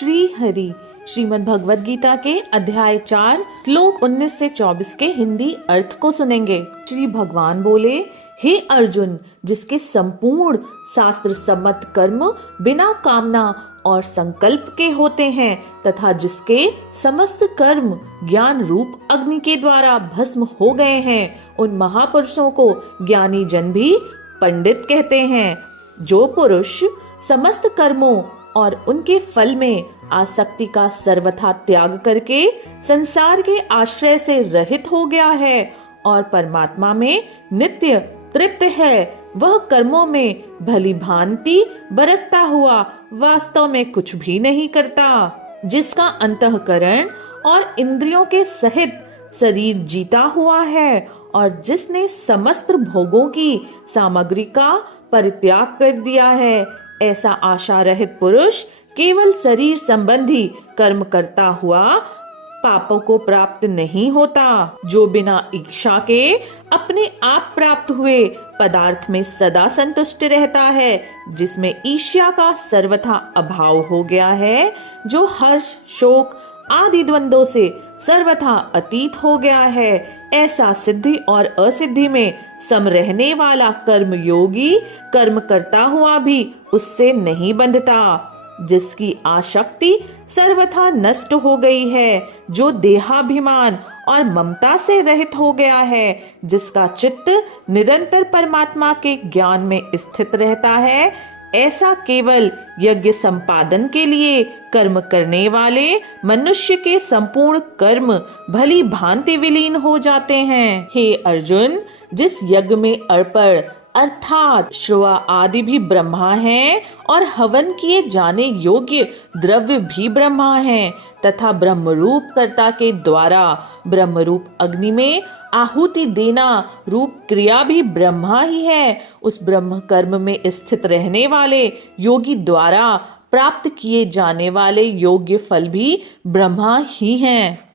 श्री हरि श्रीमद् भगवद गीता के अध्याय 4 श्लोक 19 से 24 के हिंदी अर्थ को सुनेंगे। श्री भगवान बोले, हे अर्जुन, जिसके संपूर्ण शास्त्र सम्मत कर्म बिना कामना और संकल्प के होते हैं तथा जिसके समस्त कर्म ज्ञान रूप अग्नि के द्वारा भस्म हो गए हैं, उन महापुरुषों को ज्ञानी जन भी पंडित कहते हैं। जो पुरुष समस्त कर्मों और उनके फल में आसक्ति का सर्वथा त्याग करके संसार के आश्रय से रहित हो गया है और परमात्मा में नित्य तृप्त है, वह कर्मों में भली भांति बरतता हुआ वास्तव में कुछ भी नहीं करता। जिसका अंतःकरण और इंद्रियों के सहित शरीर जीता हुआ है और जिसने समस्त भोगों की सामग्री का परित्याग कर दिया है, ऐसा आशा रहित पुरुष केवल शरीर संबंधी कर्म करता हुआ पापों को प्राप्त नहीं होता। जो बिना इच्छा के अपने आप प्राप्त हुए पदार्थ में सदा संतुष्ट रहता है, जिसमें ईर्ष्या का सर्वथा अभाव हो गया है, जो हर्ष शोक आदि द्वंद्वों से सर्वथा अतीत हो गया है, ऐसा सिद्धि और असिद्धि में सम रहने वाला कर्म योगी कर्म करता हुआ भी उससे नहीं बंधता। जिसकी आसक्ति सर्वथा नष्ट हो गई है, जो देहाभिमान और ममता से रहित हो गया है, जिसका चित्त निरंतर परमात्मा के ज्ञान में स्थित रहता है, ऐसा केवल यज्ञ संपादन के लिए कर्म करने वाले मनुष्य के संपूर्ण कर्म भली भांति विलीन हो जाते हैं। हे अर्जुन, जिस यज्ञ में अर्पण अर्थात श्रवा आदि भी ब्रह्मा हैं और हवन किए जाने योग्य द्रव्य भी ब्रह्मा हैं तथा ब्रह्म रूप कर्ता के द्वारा ब्रह्म रूप अग्नि में आहुति देना रूप क्रिया भी ब्रह्मा ही है, उस ब्रह्म कर्म में स्थित रहने वाले योगी द्वारा प्राप्त किए जाने वाले योग्य फल भी ब्रह्मा ही हैं।